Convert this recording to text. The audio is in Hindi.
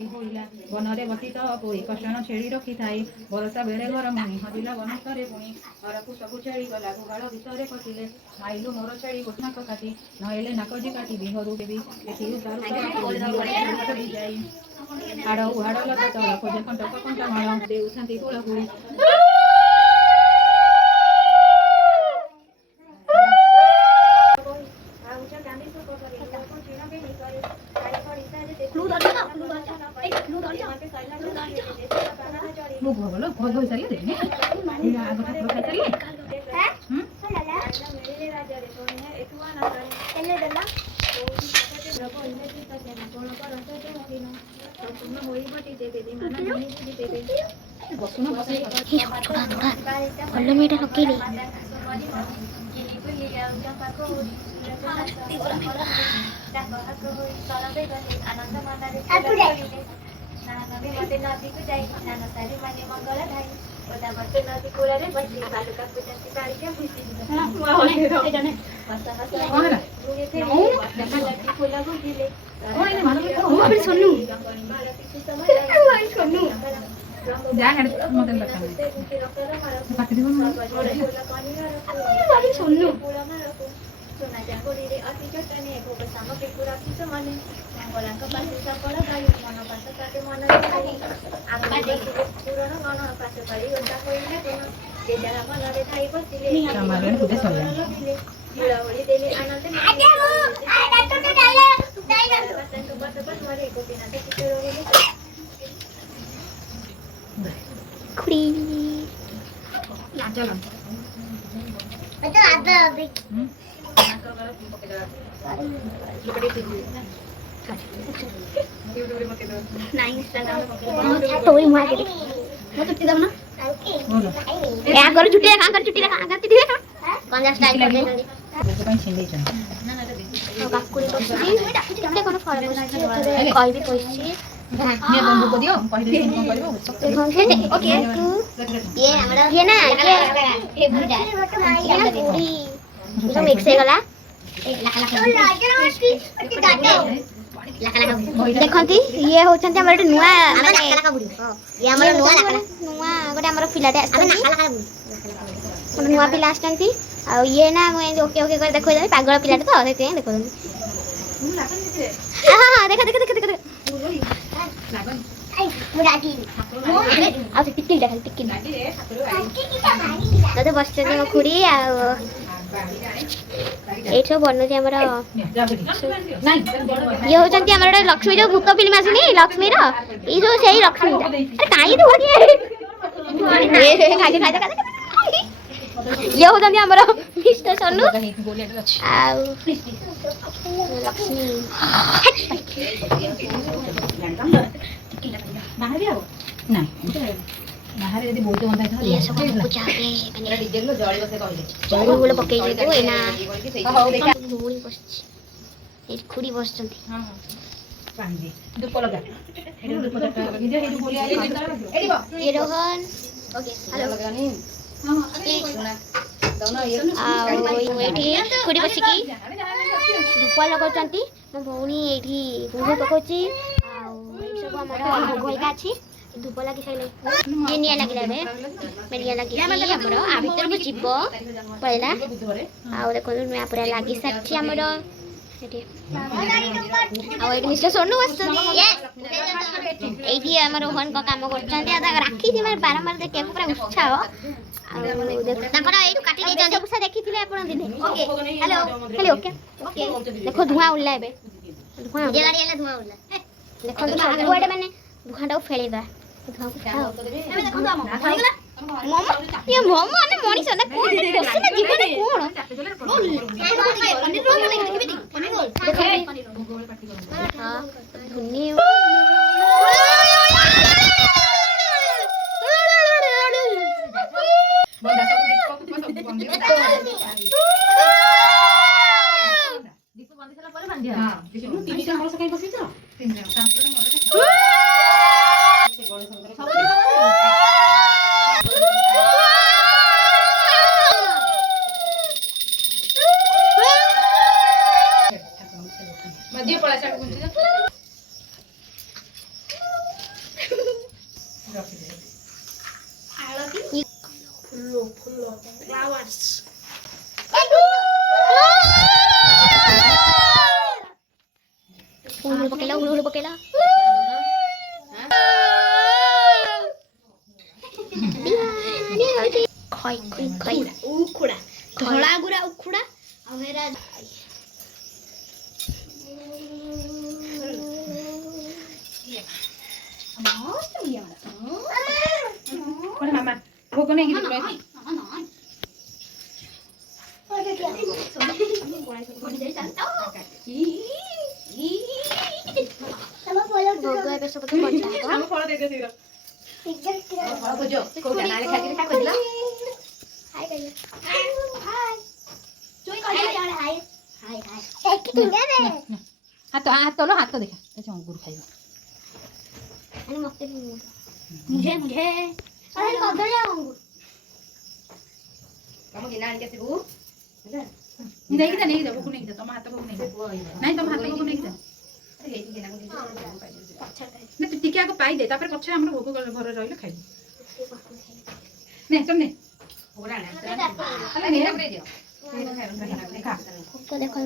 बनरे बटी तो पोई कषण छेड़ी रखी थाई बरसा बेले घर मणि हजिला बनस्तरे पुणी घरकू सबू छेड़ी गला गुहाल भितर पशिले माइलु मोर छेड़ी गोठनाक काटी नहेले नाकजी काटिबी घरू देवी एठी उतारू जाई हाड़ उहाड़ लता तल खोजे कंटक कंटा मण देउछंती कुळकुळी वो भगलो बहुत बहुत सारी देने ये आगो ठाकुर खाई सारी हैं मेरे राजा रे तो है एटुआ ना करे देला प्रभु इने की तसे ना कोन पर रस दे होइनो तो तुम होई बटी देबे दी माना नहीं देबे बसुना बसे ही छोटा थोड़ा फल्लो मेटा रखेली मते नदी को जाई नाना सारी माने मंगल धाई ओदा बच्चे नदी कोला रे बच्चे बालुका पुजंती काली के भूसी वाह होले रे जाने हसा हसा मुगे थे लड्डी कोला भूजिले ओए माने ओ अबे सोनू ओए सोनू जान मते लगा काट दिबो अबे सोनू सोना जागोरी रे अति चटने भोग सामग्री पूरा किस माने मंगलांक पासे सकल गाई मन पास काटे मन गाई आगे पुराण गण पास पाई ओटा कइले कोन जे जरा मन रे थाई बसिले समागन कुते सले दिवाली देले आनंद आ टोटे डाले बस बस मरे को बिना ते किते रोले खुड़ी ला चलो अच्छा आता अभी तो मुआ के मो छुट्टी दब ना या कर छुट्टी का कर छुट्टी का कर छुट्टी है पंजा स्टाइल कर दे तो कहीं छिंदे छ ना काकुली बसची केते कोन फल बसची कहि भी पइछि मैं बंदू को दियो कहि दे कोन करबो ओके ये हमरा ये ना ये भुजा ये पूरी तो मिक्स हे गला देखती ये होचंती हमर नुआ माने ये हमर नुआ नुआ गोटे हमर पिलाटे आस्ते नुआ पिला आस्ते आ ये ना ओके ओके कर देखो पागल पिलाटे तो सेते देखो हां देख देख देख देख लागन मुराटी आ टिक्की देख टिक्की दादा बसते न खुड़ी आ एठो बनोती हमर ये होचंती हमर लक्ष्मी जो भूत फिल्म आसीनी लक्ष्मी रो ई जो सेही लक्ष्मी अरे काई तो होनी ए खाजे खाजे ये होचंती हमर मिस्टर सोनू आ लक्ष्मी बाहर भी आओ ना बाहर यदि बहुत बंदा था ये सब पूजा के कने डीजे लो जळी बसे कहले जळी बोले पकई देबो एना हो देखा भूल बस ए खुड़ी बसचंती हां हां पानी दे धूप लगा एडी धूप लगा लगी जे एडी बोली आई एडी बा ये रोहन ओके हेलो लगानी हां हां सुना दोनों ये एठी खुड़ी बसी की धूप लगाचंती मो भौणी एठी भूल पकोची आ ए सब हमर भोगइका अछि धूप लगी साइले ये निया लागिला बे मेरिया लागी हमर आ भीतर को जीवो पळला आ देखो मैं पूरा लागी साची हमर एठी आ एठी मिस्टर सोनू बसछनी एठी हमर रोहन का काम करछंती आ राखी थी मार बारंबार देखे पूरा उत्साह आ देख ताकर एठू काटी दे जंजे पुसा देखिथिले आपण दिने okay hello hello okay okay देखो धुआं उड़ला बे धुआं जे गाड़ी आला धुआं उड़ला देखो धुआं आगे माने धुआं फेळेबा ये मोमो ने मनी सने कोन पसना जीवन कोन हां धुनी दीपू बंद सला परे बांधिया हां देखो तीन चार बरस कहीं बसिछ तीन चार ट्रांसफर मोर मध्य पळा साठ गुंची ଆଳତି ଫୁଲ ଫୁଲ ଫ୍ଲାୱାର୍ସ ହୁଳୁ ପକେଇଲା ଉଖୁଡ଼ା ଧଳା ଗୁରା ଉଖୁଡ଼ା ଆଉ ହେରା ଭୋଗ ନେଇକି ଯିବୁ ଭୋଗ ଏବେ ସବୁ କଟା ହାତ लो ହାତ ଦେଖା ଅଙ୍ଗୁର ଖାଇବ ମତେ ମୁଝେ ମୁଝେ କଦଳୀ ଆଉ ଅଙ୍ଗୁର ତମ ଗିନା ଆଣିକି ଆସିବୁ ନେଇକି ଯା ଭୋଗ ନେଇକି ଯା ତମ ହାତ ଭୋଗ ନେଇକି ନାଇଁ ତମ ହାତ ଭୋଗ ନେଇକି ଯା ନା ତୁ ଟିକେ ଆଗ ପାଇଦେ ତାପରେ ପଛରେ ଆମର ଭୋଗ ଘରେ ରହିଲେ ଖାଇବୁ ନେ ଚଲ ନେ ଦେଖ